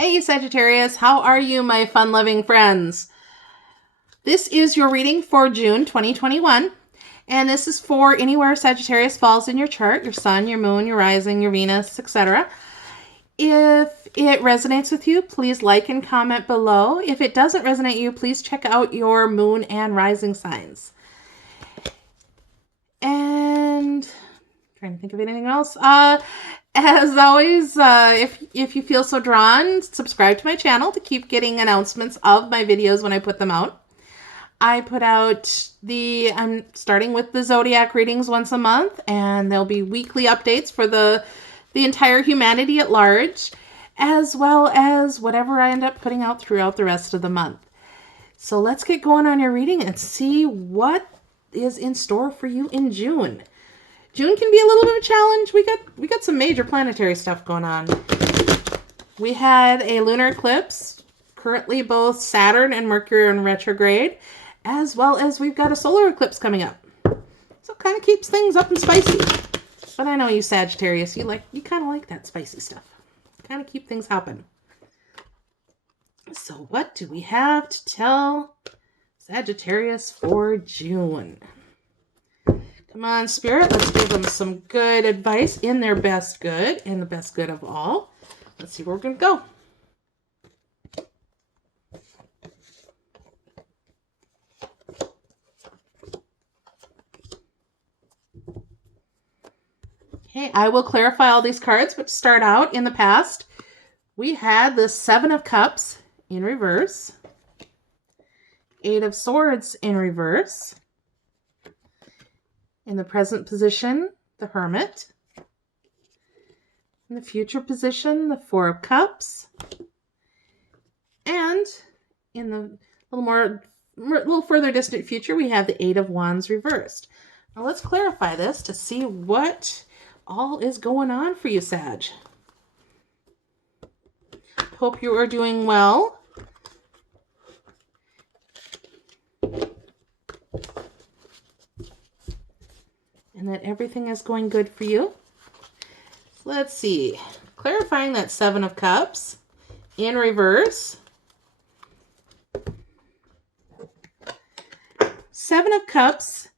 Hey Sagittarius, how are you, my fun-loving friends? This is your reading for June 2021, and this is for anywhere Sagittarius falls in your chart, your sun, your moon, your rising, your Venus, etc. If it resonates with you, please like and comment below. If it doesn't resonate with you, please check out your moon and rising signs. And trying to think of anything else. As always, if you feel so drawn, subscribe to my channel to keep getting announcements of my videos when I put them out. I put out I'm starting with the zodiac readings once a month, and there'll be weekly updates for the entire humanity at large, as well as whatever I end up putting out throughout the rest of the month. So let's get going on your reading and see what is in store for you in June. June can be a little bit of a challenge. We got some major planetary stuff going on. We had a lunar eclipse, currently both Saturn and Mercury are in retrograde, as well as we've got a solar eclipse coming up. So it kind of keeps things up and spicy. But I know you Sagittarius, you kind of like that spicy stuff. Kind of keep things hopping. So what do we have to tell Sagittarius for June? Come on, Spirit, let's give them some good advice in their best good, in the best good of all. Let's see where we're going to go. Okay, I will clarify all these cards, but to start out, in the past, we had the Seven of Cups in reverse, Eight of Swords in reverse, in the present position, the Hermit. In the future position, the Four of Cups. And in the little further distant future, we have the Eight of Wands reversed. Now let's clarify this to see what all is going on for you, Sag. Hope you are doing well. And that everything is going good for you. So let's see. Clarifying that Seven of Cups in reverse. Seven of Cups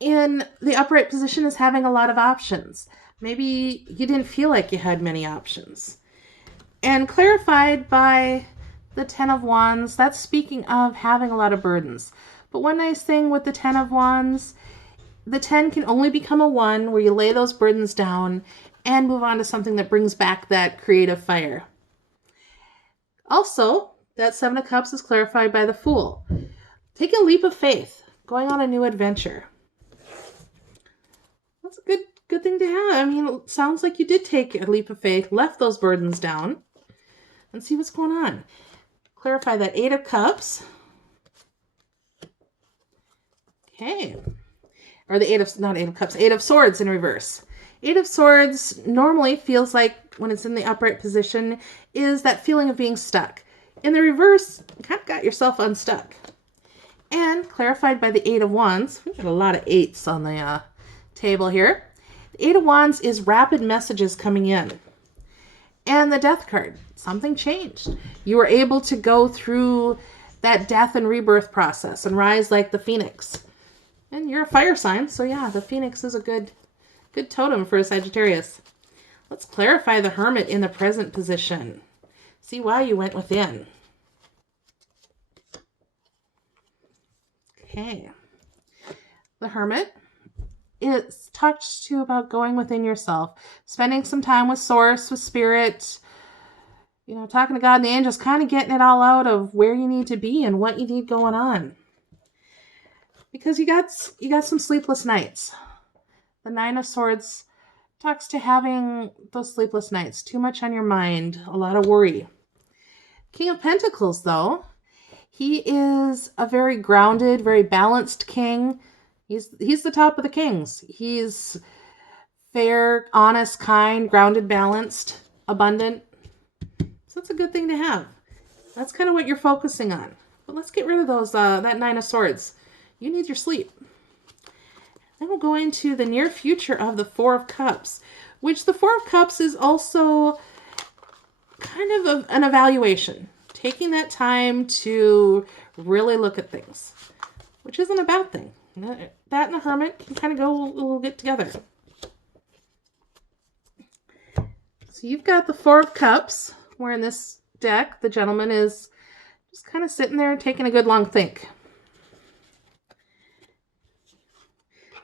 in the upright position is having a lot of options. Maybe you didn't feel like you had many options. And clarified by the Ten of Wands, that's speaking of having a lot of burdens. But one nice thing with the Ten of Wands, the 10 can only become a 1 where you lay those burdens down and move on to something that brings back that creative fire. Also, that Seven of Cups is clarified by the Fool. Take a leap of faith, going on a new adventure. That's a good thing to have. I mean, it sounds like you did take a leap of faith, left those burdens down, and see what's going on. Clarify that Eight of Cups. Okay. Or the Eight of Swords in reverse. Eight of Swords normally feels like, when it's in the upright position, is that feeling of being stuck. In the reverse, you kind of got yourself unstuck. And clarified by the Eight of Wands, we've got a lot of eights on the table here. The Eight of Wands is rapid messages coming in. And the Death card, something changed. You were able to go through that death and rebirth process and rise like the Phoenix. And you're a fire sign, so yeah, the Phoenix is a good totem for a Sagittarius. Let's clarify the Hermit in the present position. See why you went within. Okay. The Hermit, it talks to you about going within yourself, spending some time with Source, with Spirit, talking to God and the angels, kind of getting it all out of where you need to be and what you need going on. Because you got some sleepless nights. The Nine of Swords talks to having those sleepless nights. Too much on your mind. A lot of worry. King of Pentacles, though. He is a very grounded, very balanced king. He's the top of the kings. He's fair, honest, kind, grounded, balanced, abundant. So that's a good thing to have. That's kind of what you're focusing on. But let's get rid of those that Nine of Swords. You need your sleep. Then we'll go into the near future of the Four of Cups, which the Four of Cups is also kind of an evaluation, taking that time to really look at things, which isn't a bad thing. That and the Hermit can kind of go a little bit together. So you've got the Four of Cups, where in this deck, the gentleman is just kind of sitting there and taking a good long think.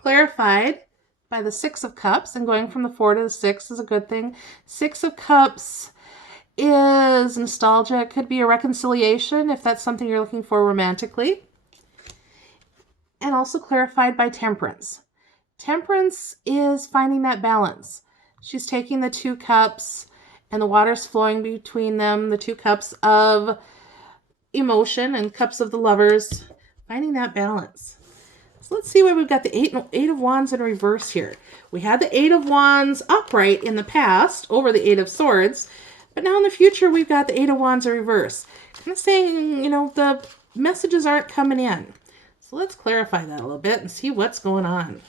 Clarified by the Six of Cups, and going from the 4 to the 6 is a good thing. Six of Cups is nostalgia. It could be a reconciliation if that's something you're looking for romantically. And also clarified by Temperance. Temperance is finding that balance. She's taking the 2 cups and the water's flowing between them, the 2 cups of emotion and cups of the lovers, finding that balance. So let's see why we've got the eight of Wands in reverse here. We had the 8 of Wands upright in the past over the 8 of Swords, but now in the future we've got the 8 of Wands in reverse. Kind of saying, the messages aren't coming in. So let's clarify that a little bit and see what's going on.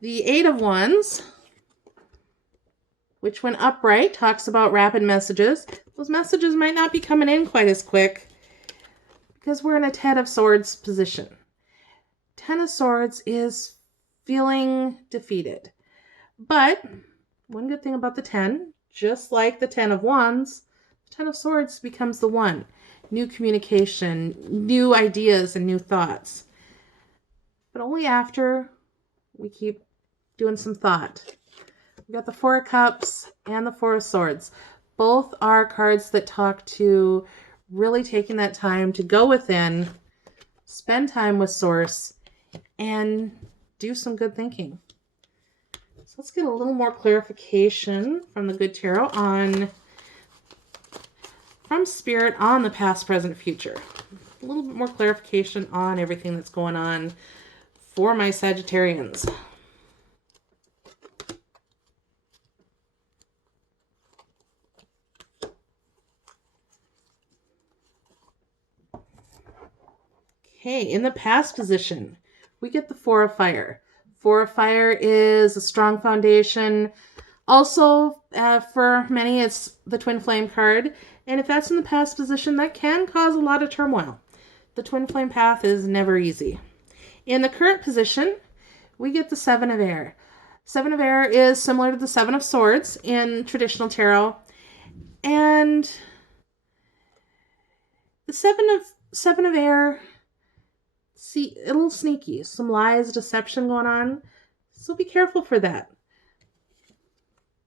The 8 of Wands, which when upright talks about rapid messages. Those messages might not be coming in quite as quick because we're in a 10 of Swords position. 10 of Swords is feeling defeated. But one good thing about the 10, just like the 10 of Wands, the 10 of Swords becomes the 1. New communication, new ideas, and new thoughts. But only after we keep doing some thought. We've got the 4 of Cups and the 4 of Swords. Both are cards that talk to really taking that time to go within, spend time with Source, and do some good thinking. So let's get a little more clarification from the Good Tarot from Spirit on the past, present, future. A little bit more clarification on everything that's going on for my Sagittarians. Okay, in the past position, we get the 4 of Fire. 4 of Fire is a strong foundation. Also, for many, it's the Twin Flame card. And if that's in the past position, that can cause a lot of turmoil. The Twin Flame path is never easy. In the current position, we get the 7 of Air. 7 of Air is similar to the 7 of Swords in traditional tarot. And the 7 of Air, see, a little sneaky. Some lies, deception going on. So be careful for that.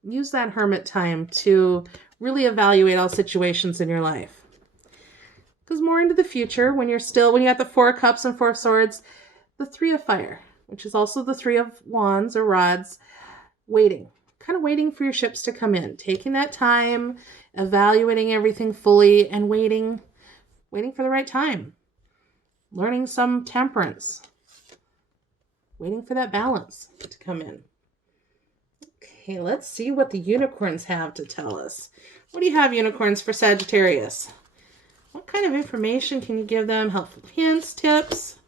Use that Hermit time to really evaluate all situations in your life. Because more into the future, when you got the 4 of Cups and 4 of Swords, the 3 of Fire, which is also the 3 of Wands or Rods, waiting. Kind of waiting for your ships to come in. Taking that time, evaluating everything fully, and waiting for the right time. Learning some temperance. Waiting for that balance to come in. Okay, let's see what the unicorns have to tell us. What do you have, unicorns, for Sagittarius? What kind of information can you give them? Helpful hints, tips?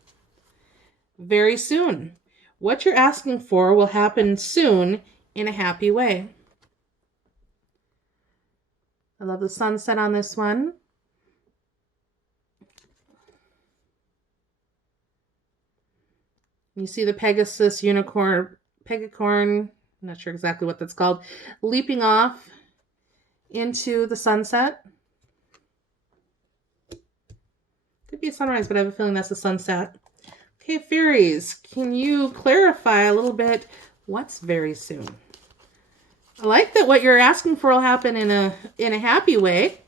Very soon. What you're asking for will happen soon in a happy way. I love the sunset on this one. You see the Pegasus unicorn, Pegacorn, I'm not sure exactly what that's called, leaping off into the sunset. Could be a sunrise, but I have a feeling that's a sunset. Okay, fairies, can you clarify a little bit what's very soon? I like that what you're asking for will happen in a happy way,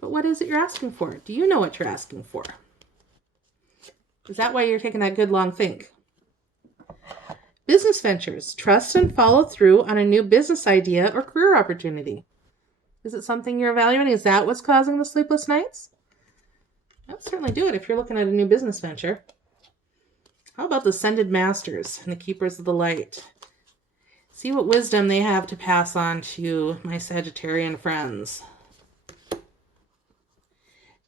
but what is it you're asking for? Do you know what you're asking for? Is that why you're taking that good long think? Business ventures. Trust and follow through on a new business idea or career opportunity. Is it something you're evaluating? Is that what's causing the sleepless nights? I'll certainly do it if you're looking at a new business venture. How about the Ascended Masters and the Keepers of the Light? See what wisdom they have to pass on to my Sagittarian friends.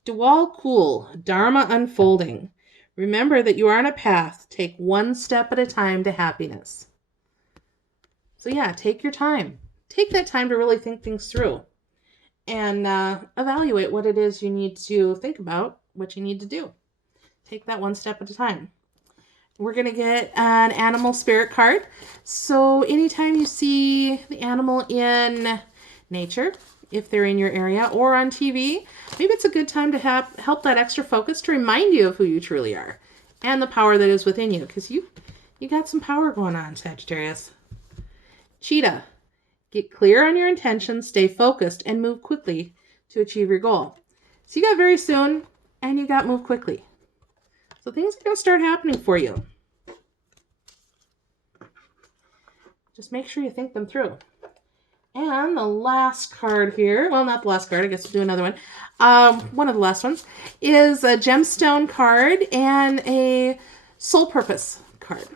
Dual Cool, Dharma Unfolding. Remember that you are on a path. Take one step at a time to happiness. So yeah, take your time. Take that time to really think things through and evaluate what it is you need to think about, what you need to do. Take that one step at a time. We're going to get an animal spirit card. So anytime you see the animal in nature, if they're in your area or on TV, maybe it's a good time to help that extra focus to remind you of who you truly are and the power that is within you, because you got some power going on, Sagittarius. Cheetah, get clear on your intentions, stay focused, and move quickly to achieve your goal. So you got very soon, and you got move quickly. So things are going to start happening for you. Just make sure you think them through. And the last card here, well, not the last card, I guess we'll do another one. One of the last ones is a gemstone card and a soul purpose card.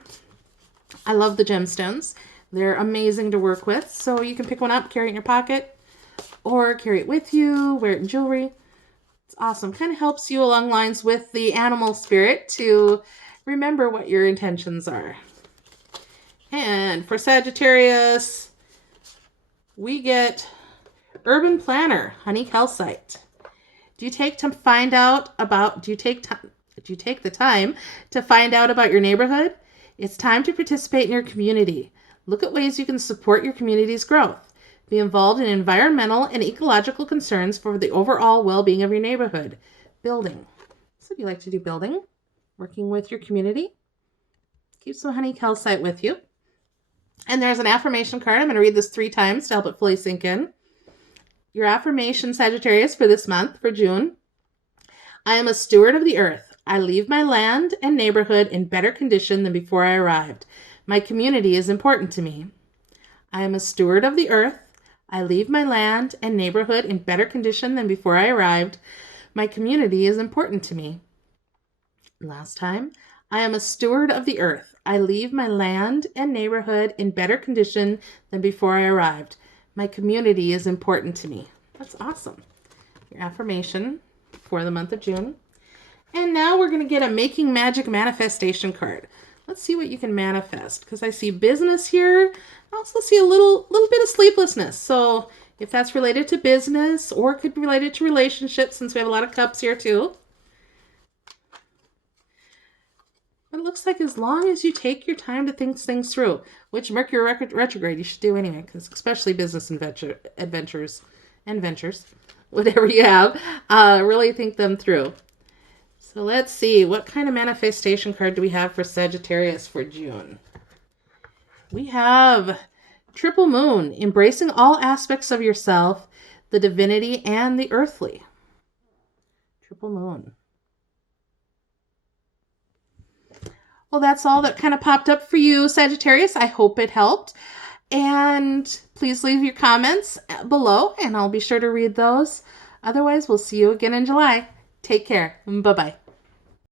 I love the gemstones. They're amazing to work with. So you can pick one up, carry it in your pocket, or carry it with you, wear it in jewelry. It's awesome. Kind of helps you along lines with the animal spirit to remember what your intentions are. And for Sagittarius, we get Urban Planner, Honey Calcite. Do you take the time to find out about your neighborhood? It's time to participate in your community. Look at ways you can support your community's growth. Be involved in environmental and ecological concerns for the overall well-being of your neighborhood. Building. So do you like to do building? Working with your community? Keep some honey calcite with you. And there's an affirmation card. I'm going to read this 3 times to help it fully sink in. Your affirmation, Sagittarius, for this month, for June. I am a steward of the earth. I leave my land and neighborhood in better condition than before I arrived. My community is important to me. I am a steward of the earth. I leave my land and neighborhood in better condition than before I arrived. My community is important to me. Last time. I am a steward of the earth. I leave my land and neighborhood in better condition than before I arrived. My community is important to me. That's awesome. Your affirmation for the month of June. And now we're going to get a Making Magic manifestation card. Let's see what you can manifest, because I see business here. I also see a little bit of sleeplessness. So if that's related to business, or it could be related to relationships, since we have a lot of cups here too. But it looks like as long as you take your time to think things through, which Mercury retrograde you should do anyway, because especially business adventures, whatever you have, really think them through. So let's see, what kind of manifestation card do we have for Sagittarius for June? We have Triple Moon, embracing all aspects of yourself, the divinity and the earthly. Triple Moon. Well, that's all that kind of popped up for you, Sagittarius. I hope it helped. And please leave your comments below, and I'll be sure to read those. Otherwise, we'll see you again in July. Take care. Bye-bye.